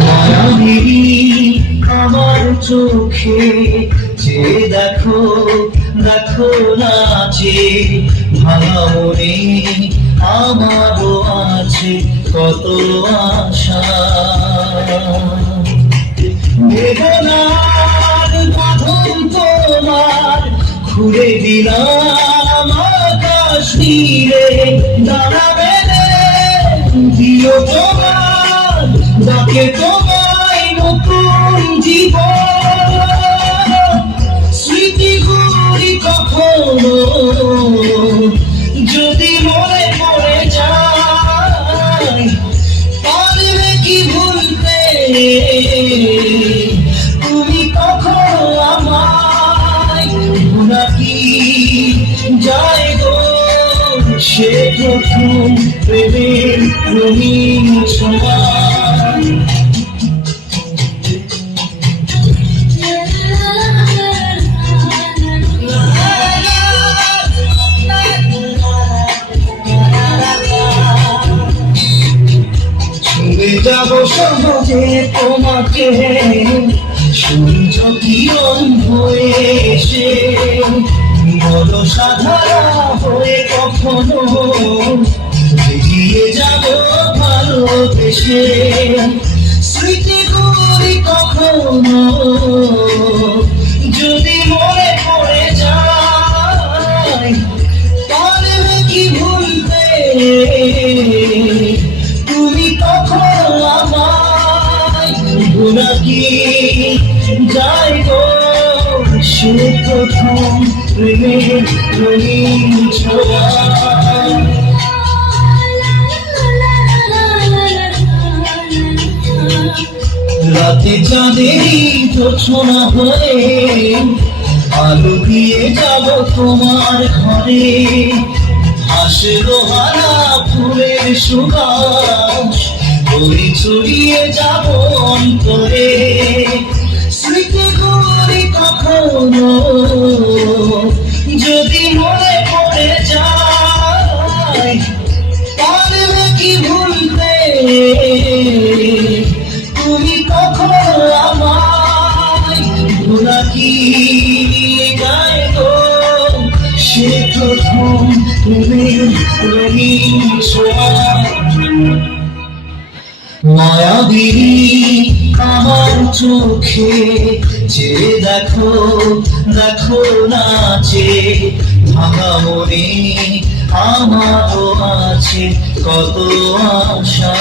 মায়াবী আমার চোখে যে দেখো দেখো নাচে, ভাঙা মনে আমারও আছে কত আশা। বেদনার বাঁধন তোমার খুলে দিলাম আকাশ নীলে, দাঁড়াবে দিও তোমার ডাকে তোমায় নতুন জীবন। স্মৃতিগুলি কখনো যদি মনে পড়ে যায়, পারবে কি ভুলতে তুমি কখনো আমায়? নাকি যায় গো সে প্রথম প্রেমের রঙিন ছোঁয়া। ছুঁয়ে যাব সহজে তোমাকে সূর্য কিরণ হয়ে এসে, বলো সাধারা হয়ে কখনো এগিয়ে যাব ভালোবেসে। স্মৃতিগুলি কখনো যদি মনে পড়ে যায়, পারবে কি ভুলতে তুমি কখনো আমায়? নাকি যাই গো সে প্রথম প্রেমের রঙিন ছোঁয়া। রাতে চাঁদেরই জোছনা হয়ে আলো দিয়ে যাব তোমার ঘরে, হাসলো হারা ফুলের সুবাস ওই ছড়িয়ে যাব অন্তরে। স্মৃতিগুলি কখনো যদি মনে পড়ে যায়, পারবে কি ভুলতে তুমি কখনো আমায়? নাকি গায় গো সে প্রথম প্রেমের রঙিন ছোঁয়া। মায়াবী আমার চোখে যে দেখো দেখো নাচে, ভাঙা মনে আমারও আছে কত আশা।